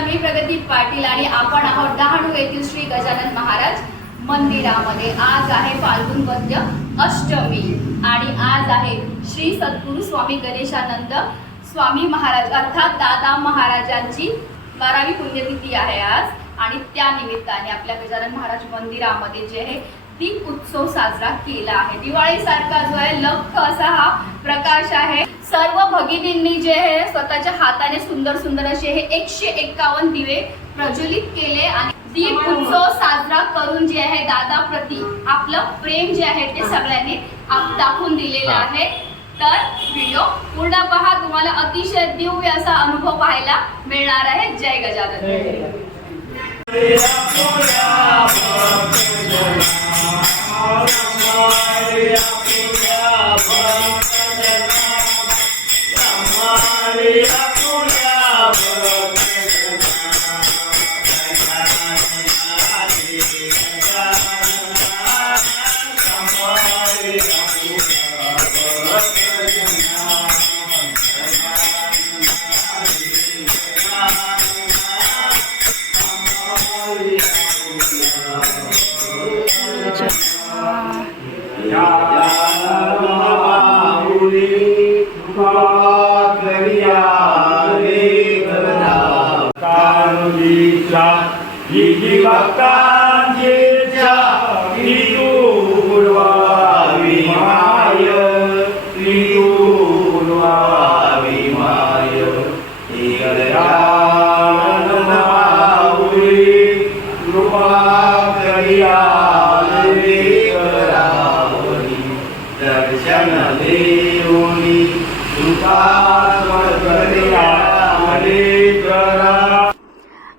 नमस्कार, मी प्रगती पाटील आणि आपण आहोत डहाणू येथील श्री गजानन महाराज मंदिरामध्ये। आज आहे फाल्गुन वद्य अष्टमी आणि आज आहे श्री सद्गुरू स्वामी गणेशानंद स्वामी महाराज अर्थात दादा महाराजांची 12वी पुण्यतिथी आहे आज। आणि त्या निमित्ताने आपल्या गजानन महाराज मंदिरामध्ये जे आहे दीप उत्सव साजरा केला आहे। दिवाळी सारखा जो आहे लख असा हा प्रकाश आहे। सर्व भगिनींनी जे आहे स्वतःच्या हाताने सुंदर सुंदर असे हे 151 दिवे प्रज्वलित केले आणि दीप उत्सव साजरा करून जे आहे दादा प्रति आपलं प्रेम जे आहे ते सगळ्यांनी दाखवून दिलेलं आहे। तर व्हिडिओ पूर्ण पहा, तुम्हाला अतिशय दिव्य असा अनुभव पाहायला मिळणार आहे। जय गजानन।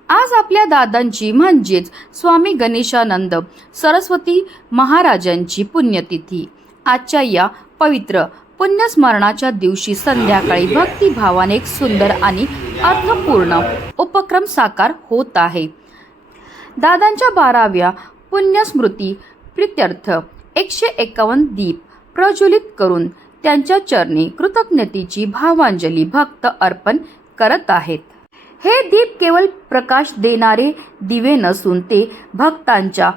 आज आपल्या दादांची म्हणजेच स्वामी गणेशानंद सरस्वती महाराजांची पुण्यतिथी। आजच्या या पवित्र पुण्यस्मरणाच्या दिवशी संध्याकाळी भक्तिभावाने एक सुंदर आणि अर्थपूर्ण उपक्रम साकार होत आहे। दादांच्या 12व्या पुण्यस्मृती प्रीत्यर्थ 151 दीप प्रज्वलित करून त्यांच्या चरणी कृतज्ञतेची भावांजली भक्त अर्पण करत आहेत। हे दीप केवळ प्रकाश देणारे दिवे नसून ते भक्तांच्या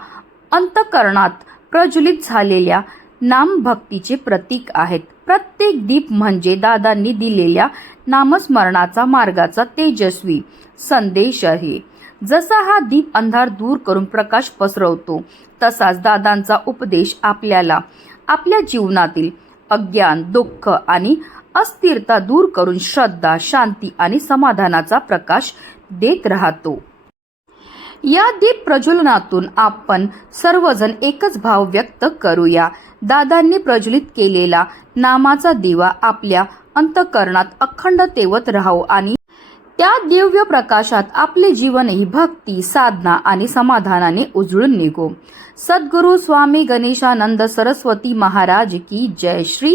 अंतःकरणात प्रज्वलित झालेल्या नामभक्तीचे प्रतीक आहेत। प्रत्येक दीप म्हणजे दादांनी दिलेल्या नामस्मरणाचा मार्गाचा तेजस्वी संदेश आहे। जसा हा दीप अंधार दूर करून प्रकाश पसरवतो, तसाच दादांचा उपदेश आपल्याला आपल्या जीवनातील अज्ञान, दुःख आणि अस्थिरता दूर करून श्रद्धा, शांती आणि समाधानाचा प्रकाश देत राहतो। या दीप प्रज्वलनातून आपण सर्वजण एकच भाव व्यक्त करूया। दादांनी प्रज्वलित केलेला नामाचा दिवा आपल्या अंतःकरणात अखंड तेवत राहो आणि त्या दिव्य प्रकाशात आपले जीवनही भक्ती, साधना आणि समाधानाने उजळून निघो। सद्गुरु स्वामी गणेशानंद सरस्वती महाराज की जय। श्री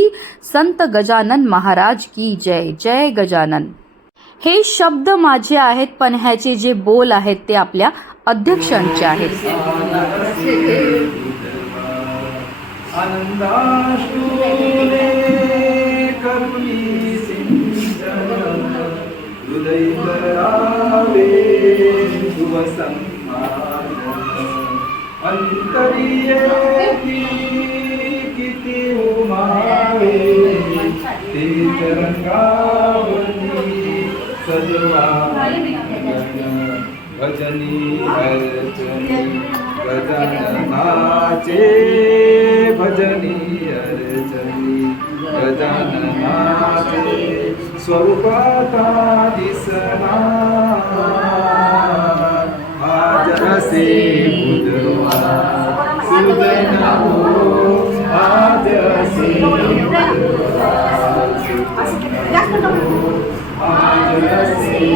संत गजानन महाराज की जय। जय गजानन। हे शब्द माझे आहेत, पण ह्याचे जे बोल आहेत ते आपल्या अध्यक्षांचे आहेत। किती उमावे ते तरंगावली सजवा भजनी अर्चनी गजाननाचे भजनी अर्चनी गजाननाचे स्वरूपाता दिसना आज असे बुधवा सुदना आज असे बुधवा आज असे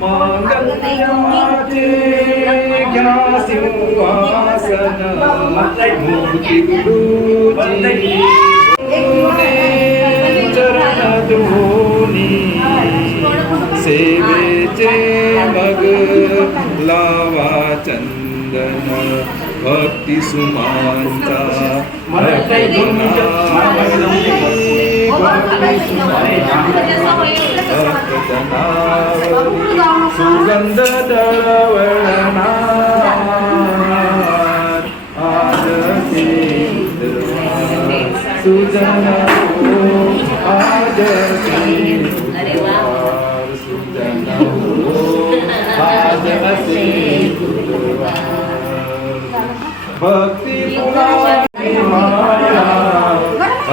मंगलाचे घ्या सिंहासन मूर्ती गुरुजी चरण धोनी सेवेचे मग लावा चंदन भक्ती सुमांचा सुगंध दळवळणार आज सुजन आज सुजन आज असे भक्ती फुलाची माळा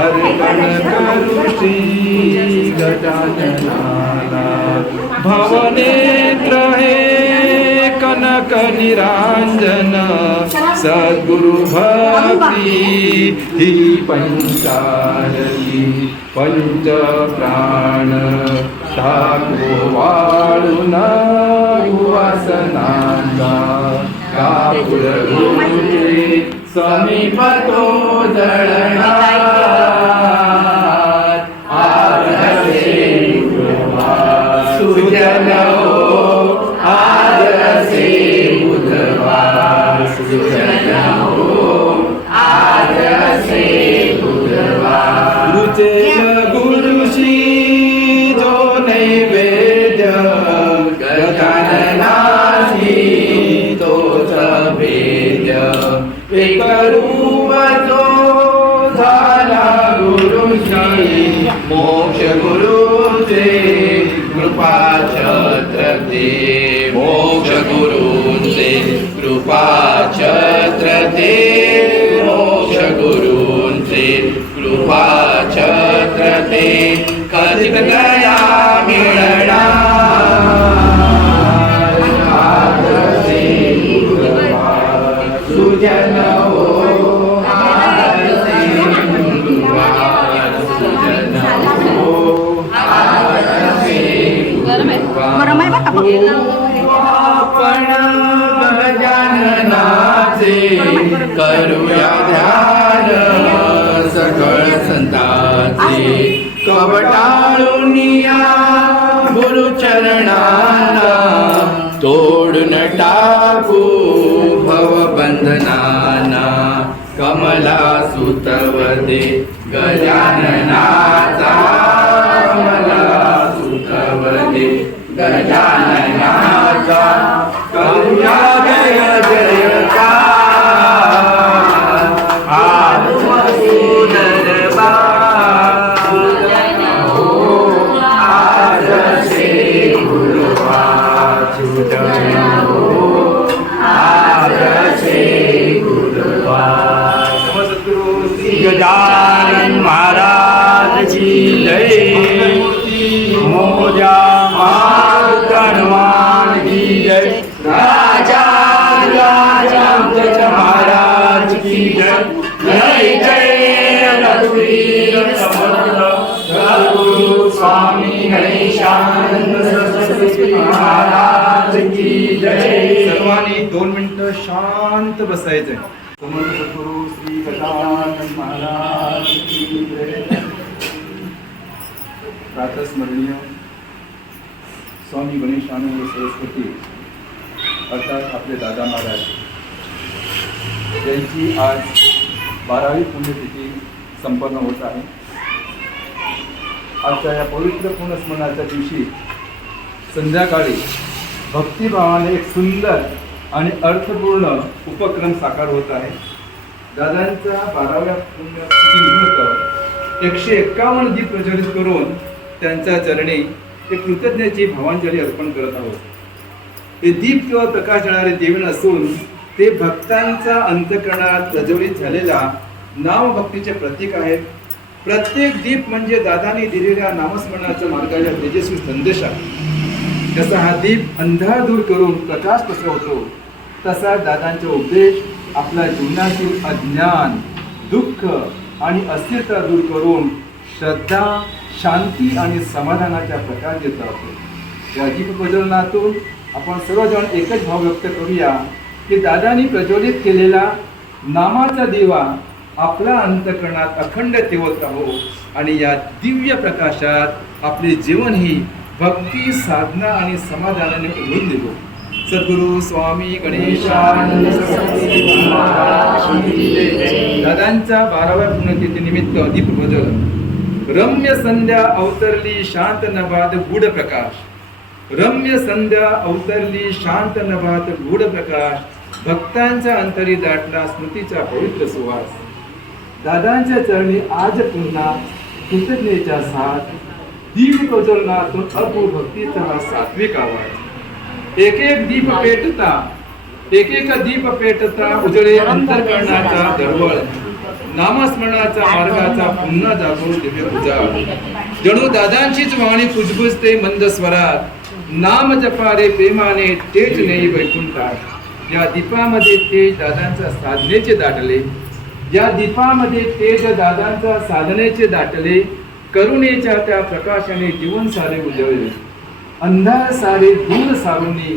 अर्पण करुषी गजाननाला भवनेत्र हे कनक निरांजन सद्गुरु भक्ती ही पंचारती पंच प्राण ठाकू वाळून वासनांचा कापूर समीप तो जळणार आरसे सुजन हो आरसे बुधवार सुजन हो आरसे बुधवार रुचेल गुरुशी जो नैवेद्य गजाननाची तोच भेद्य एक रूप तो झाला गुरुशी मोक्ष गुरुचे कृपा छत्रते मोक्ष गुरुचे कृपा छत्रते मोक्ष गुरुचे कृपा छत्रते कधिक दया मिळणार आरसे सुजन हो आरसे सुजन हो आरसे गरम आहे बघा आपण गजाननाचे करूया ध्यान सकळ संतांचे कवटाळुनिया गुरुचरणाला तोडून टाकू भवबंधनाना कमला सुतवदे गजाननाचा कमला सुतवदे गजाननाचा करूया जय जयकार आत्मसुंदर आरसे गुरुवार सुजन हो आरसे गुरुवार सद्गुरु श्री गजानन महाराज की जय मोजा हनुमान की जय राजा महाराज की जय जय जय रघुवीर समर्थ सद्गुरु स्वामी गणेशानंद सरस्वती महाराज की जय सर्वांनी 2 मिनिटं शांत बसायचंय समर्थ सद्गुरु श्री गजानन महाराज की जय प्रातस्मरणीय स्वामी गणेशानंद सरस्वती अर्थात आपले दादा महाराज यांची आज 12वी पुण्यतिथी संपन्न होत आहे. आजच्या या पवित्र पुण्यस्मरणाच्या दिवशी संध्याकाळी भक्तिभावाने एक सुंदर आणि अर्थपूर्ण उपक्रम साकार होत आहे. दादांच्या 12व्या पुण्यतिथीनिमित्त 151 दीप प्रज्वलित करून त्यांच्या चरणी एक कृतज्ञतेची भावांजली अर्पण करत आहोत. हे दीप किंवा प्रकाश देणारे दिवे असून ते भक्तांचा अंतःकरणात प्रज्वलित झालेला नामभक्तीचे प्रतीक आहेत. प्रत्येक दीप म्हणजे दादांनी दिलेल्या नामस्मरणाच्या मार्गाच्या तेजस्वी संदेश आहे. जसा हा दीप अंधार दूर करून प्रकाश पसरवतो तसा दादांचे उपदेश आपल्या जीवनातील अज्ञान, दुःख आणि अस्थिरता दूर करून श्रद्धा, शांती आणि समाधानाच्या प्रकाश देत राहतो. या दीप प्रज्वलनातून आपण सर्वजण एकच भाव व्यक्त करूया की दादांनी प्रज्वलित केलेला नामाचा दिवा आपला अंतःकरणात अखंड ठेवत राहो आणि या दिव्य प्रकाशात आपले जीवन ही भक्ती, साधना आणि समाधानाने उघडून देतो. सद्गुरु स्वामी गणेशानंद सरस्वती महाराज की जय. दादांच्या 12व्या पुण्यतिथी निमित्त दीप प्रज्वलन रम्य संध्या अवतरली शांत नभात गूढ प्रकाश रम्य संध्या अवतरली शांत नभात गूढ प्रकाश भक्तांच्या अंतरी दाटला स्मृतीचा पवित्र सुवास दादांच्या चरणी आज पुन्हा कृतज्ञतेचा साथ दीप प्रज्वलनातून अपूर्व भक्तीचा हा सात्विक आवाज एक एक दीप पेटता उजळे अंतःकरणाचा दरवळ नामस्मरणाचा मार्गाचा पुन्हा जागो दिव्य उजाड जणू दादांचीच वाणी कुजबुजते मंद स्वरात नाम जपारे प्रेमाने तेज नेई वैकुंठात या दीपामध्ये तेज दादांच्या साधनेचे दाटले या दीपामध्ये तेज दादांच्या साधनेचे दाटले करुणेच्या त्या प्रकाशाने जीवन सारे उजळले अंधार सारे दूर सारुनी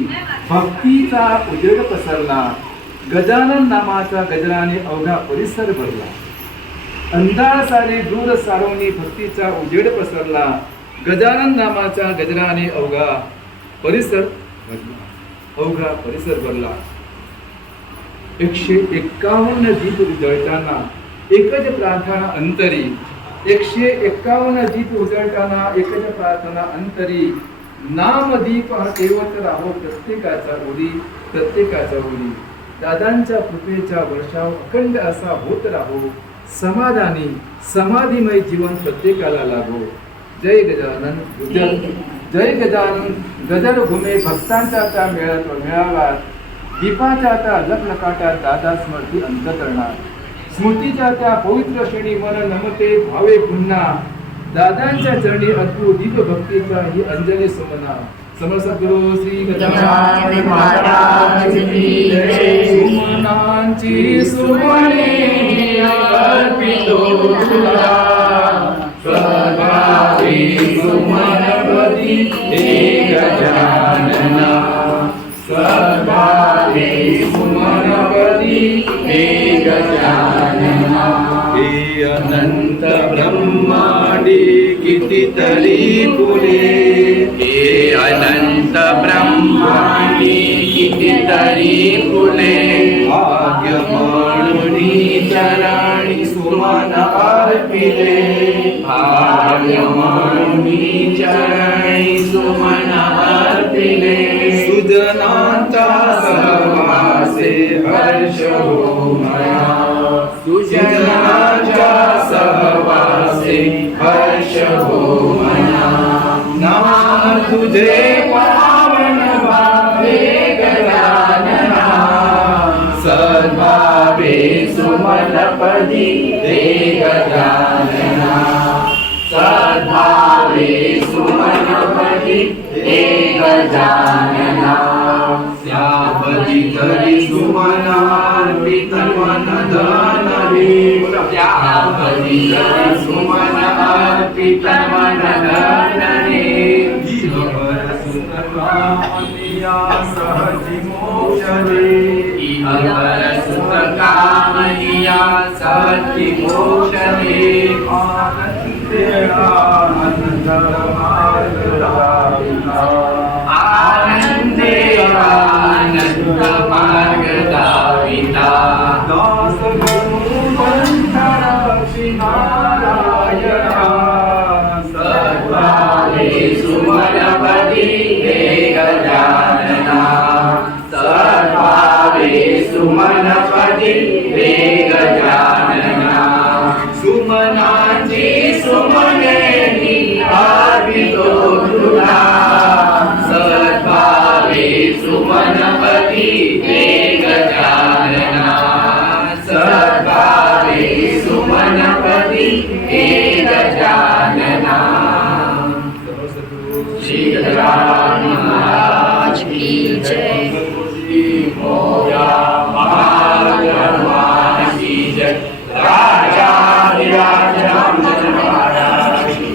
भक्तीचा उजेड पसरला गजानन नामाचा गजराने अवघा परिसर भरला अंधार सारे दूर सारुनी भक्तीचा उजेड पसरला गजानन नामाचा गजराने अवघा परिसर भरला 151 दीप उजळताना एकच प्रार्थना अंतरी 151 दीप उजळताना एकच प्रार्थना अंतरी नामदीप हा तेवत राहो प्रत्येकाचा ओली दादांच्या कृपेचा वर्षाव अखंड असा होत राहो समाधानी समाधीमय जीवन प्रत्येकाला लाभो जय गजानन जय गजानन गजर घुमे भक्तांचा त्या मेळाव्यात दीपाच्या त्या लखलखाटात दादा स्मृती अंतकरणार स्मृतीच्या त्या पवित्र श्रेणी मन नमते भावे पुन्हा दादांच्या चरणी अद्भुत दीप भक्तीचा ही अंजली सुमना समर्थ सद्गुरु श्री गजानन महाराज की जय सुमनांची सुमने अर्पितो तुला सर्वांची सुमनपदी हे गजानना सर्वांची सुमनपदी हे गजानना हे अनंत ब्रह्मांडी कितीतरी फुले हे अनंत ब्रह्मांडी कितीतरी फुले भाग्य म्हणून चरणी सुमन अर्पिले भाग्य म्हणून चरणी सुमन अर्पिले सुजनांचा सहवासे हर्ष हो मया सुजनांच्या सहवासे हर्ष हो मया नाम तुझे पावन भावे गजानना सद्भावे सुमनपदी हे गजानना सद्भावे सुमनपदी हे गजानना त्यापदी तरी सुमनार्पित मन धनवे त्यापदी तरी सुमन अर्पित मन धनवे इहवर सुतकामनिया सहजी मोक्षदे इहवर सुतकामनिया सहजी मोक्षदे आनंदे आनंद आनंद मार्ग दाविता दास नारायणा सद्भावे सुमनपदी हे गजानना सद्भावे सुमनपदी हे गजानना सुमनांची सुमनेनी अर्पितो तुला सद्भावे सुमनपदी हे गजानना सद्भावे सुमनपदी हे गजानना श्री गजानन महाराज की जय मोया महागणपति की जय राजाधिराज रामचंद्र महाराज की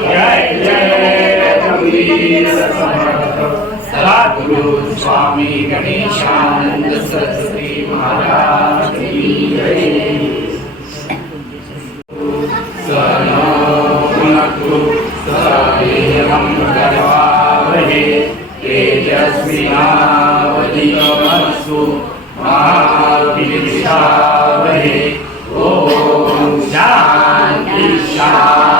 जय जय कबीर समर्थ सद्गुरु स्वामी गणेशानंद सरस्वती महाराज की जय सनो पुनक्तु सवेरं करवावहे तेजस्विनावधीतमस्तु महाविद्यावहे ओम शांति शांति